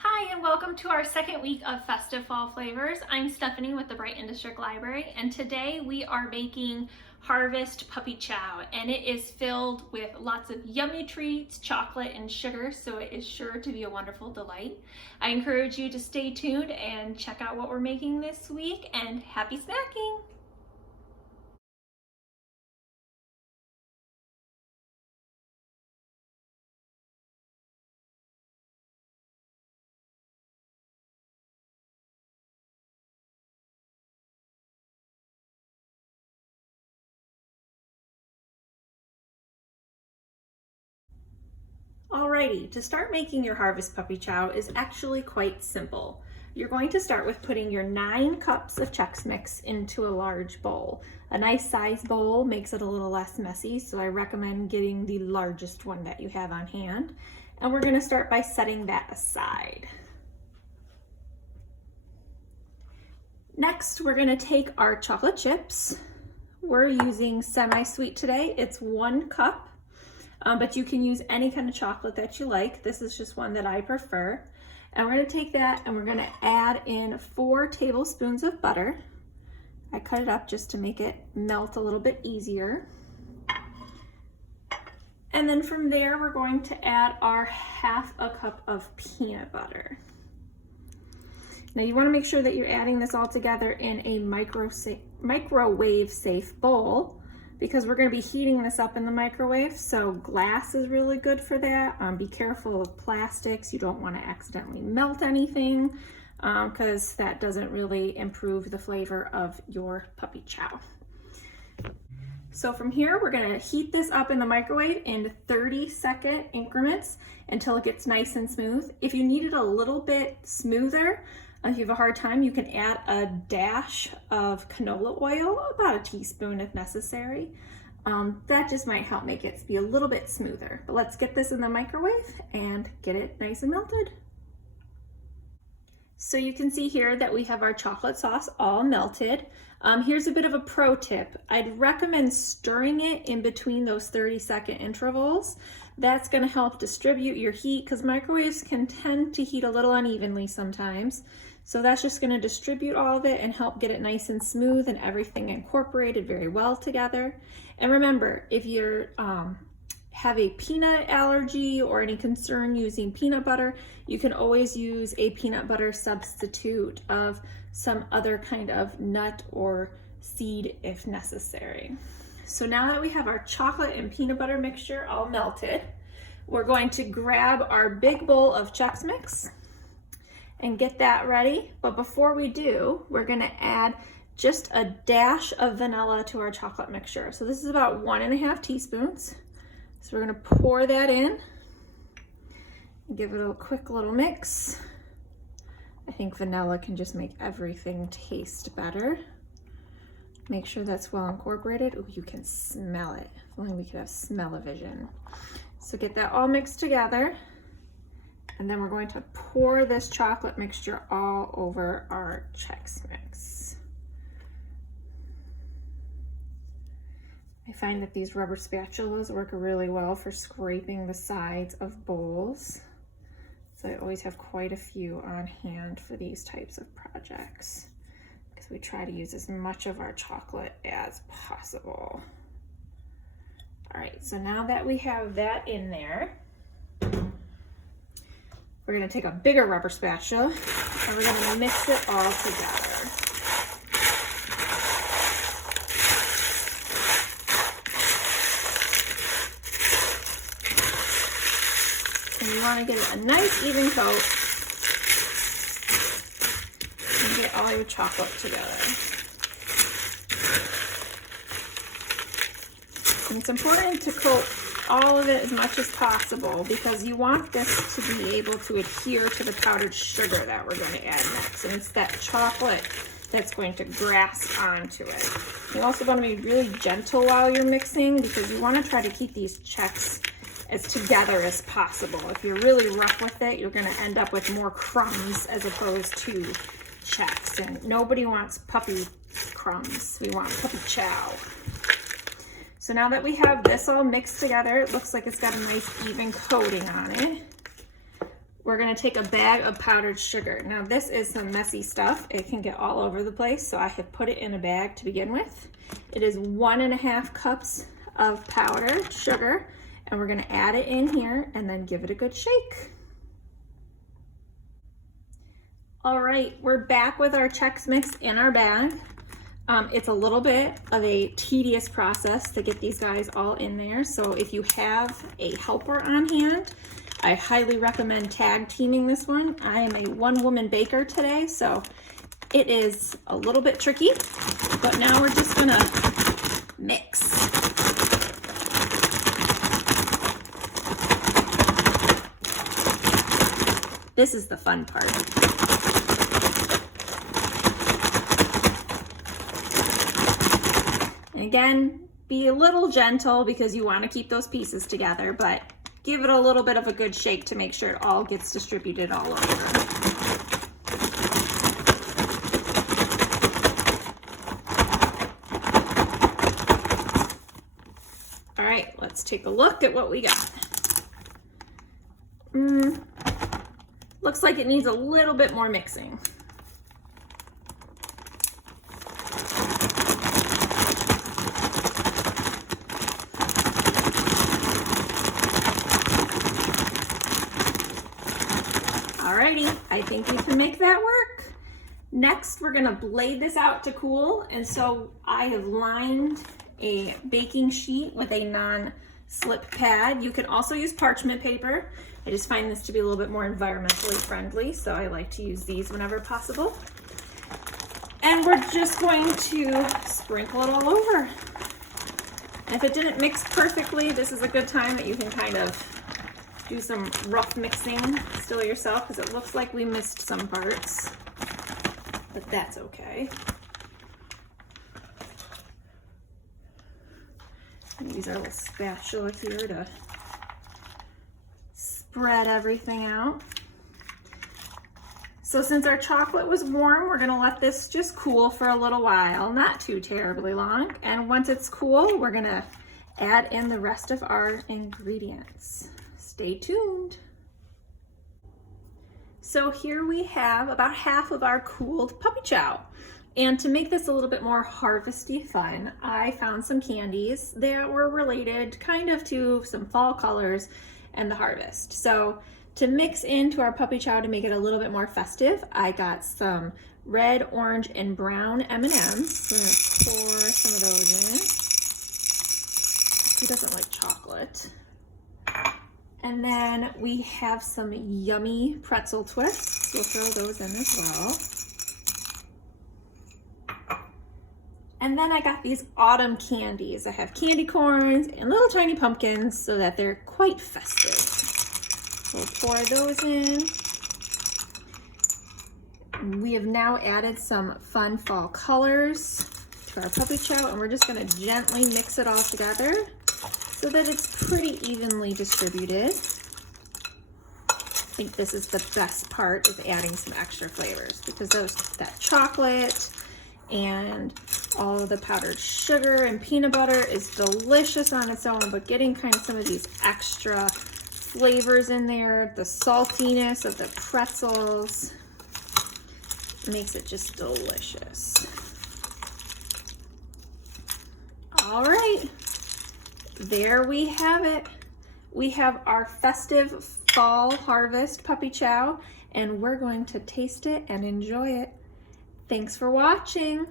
Hi, and welcome to our second week of Festive Fall Flavors. I'm Stephanie with the Brighton District Library, and today we are making Harvest Puppy Chow, and it is filled with lots of yummy treats, chocolate, and sugar, so it is sure to be a wonderful delight. I encourage you to stay tuned and check out what we're making this week, and happy snacking! Alrighty, to start making your Harvest Puppy Chow is actually quite simple. You're going to start with putting your 9 cups of Chex Mix into a large bowl. A nice size bowl makes it a little less messy, so I recommend getting the largest one that you have on hand. And we're going to start by setting that aside. Next, we're going to take our chocolate chips. We're using semi-sweet today. It's 1 cup. But you can use any kind of chocolate that you like. This is just one that I prefer. And we're going to take that and we're going to add in 4 tablespoons of butter. I cut it up just to make it melt a little bit easier. And then from there, we're going to add our 1/2 cup of peanut butter. Now you want to make sure that you're adding this all together in a microwave safe bowl, because we're going to be heating this up in the microwave, so glass is really good for that. Be careful of plastics. You don't want to accidentally melt anything, because that doesn't really improve the flavor of your puppy chow. So from here, we're going to heat this up in the microwave in 30-second increments until it gets nice and smooth. If you need it a little bit smoother, if you have a hard time, you can add a dash of canola oil, about a teaspoon if necessary. That just might help make it be a little bit smoother. But let's get this in the microwave and get it nice and melted. So you can see here that we have our chocolate sauce all melted. Here's a bit of a pro tip. I'd recommend stirring it in between those 30-second intervals. That's going to help distribute your heat, because microwaves can tend to heat a little unevenly sometimes. So that's just going to distribute all of it and help get it nice and smooth and everything incorporated very well together. And remember, if you're have a peanut allergy or any concern using peanut butter, you can always use a peanut butter substitute of some other kind of nut or seed if necessary. So now that we have our chocolate and peanut butter mixture all melted, we're going to grab our big bowl of Chex Mix and get that ready. But before we do, we're going to add just a dash of vanilla to our chocolate mixture. So this is about 1.5 teaspoons. So we're going to pour that in and give it a quick little mix. I think vanilla can just make everything taste better. Make sure that's well incorporated. Oh, you can smell it. If only we could have smell-o-vision. So get that all mixed together. And then we're going to pour this chocolate mixture all over our Chex Mix. I find that these rubber spatulas work really well for scraping the sides of bowls. So I always have quite a few on hand for these types of projects, because we try to use as much of our chocolate as possible. All right, so now that we have that in there, we're going to take a bigger rubber spatula and we're going to mix it all together. And you want to get it a nice even coat and get all your chocolate together. And it's important to coat all of it as much as possible, because you want this to be able to adhere to the powdered sugar that we're going to add next. And it's that chocolate that's going to grasp onto it. You also want to be really gentle while you're mixing, because you want to try to keep these Chex as together as possible. If you're really rough with it, you're going to end up with more crumbs as opposed to Chex. And nobody wants puppy crumbs. We want puppy chow. So now that we have this all mixed together, it looks like it's got a nice even coating on it. we're gonna take a bag of powdered sugar. Now this is some messy stuff. It can get all over the place, so I have put it in a bag to begin with. It is 1.5 cups of powdered sugar, and we're gonna add it in here and then give it a good shake. All right, we're back with our Chex Mix in our bag. It's a little bit of a tedious process to get these guys all in there. So if you have a helper on hand, I highly recommend tag teaming this one. I am a one-woman baker today, so it is a little bit tricky, but now we're just gonna mix. This is the fun part. And again, be a little gentle because you want to keep those pieces together, but give it a little bit of a good shake to make sure it all gets distributed all over. All right, let's take a look at what we got. Looks like it needs a little bit more mixing. Alrighty, I think we can make that work. Next, we're gonna blade this out to cool, and so I have lined a baking sheet with a non-slip pad. You can also use parchment paper. I just find this to be a little bit more environmentally friendly, so I like to use these whenever possible. And we're just going to sprinkle it all over. And if it didn't mix perfectly, this is a good time that you can kind of do some rough mixing still yourself, because it looks like we missed some parts, but that's okay. Use our little spatula here to spread everything out. So since our chocolate was warm, we're gonna let this just cool for a little while, not too terribly long. And once it's cool, we're gonna add in the rest of our ingredients. Stay tuned. So here we have about half of our cooled Puppy Chow. And to make this a little bit more harvesty fun, I found some candies that were related kind of to some fall colors and the harvest. So to mix into our Puppy Chow to make it a little bit more festive, I got some red, orange, and brown M&Ms. We're gonna pour some of those in. Who doesn't like chocolate? And then we have some yummy pretzel twists. We'll throw those in as well. And then I got these autumn candies. I have candy corns and little tiny pumpkins so that they're quite festive. We'll pour those in. We have now added some fun fall colors to our Puppy Chow, and we're just gonna gently mix it all together so that it's pretty evenly distributed. I think this is the best part, is adding some extra flavors, because that chocolate and all of the powdered sugar and peanut butter is delicious on its own, but getting kind of some of these extra flavors in there, the saltiness of the pretzels, makes it just delicious. All right, there we have it. We have our festive fall harvest Puppy Chow, and we're going to taste it and enjoy it. Thanks for watching.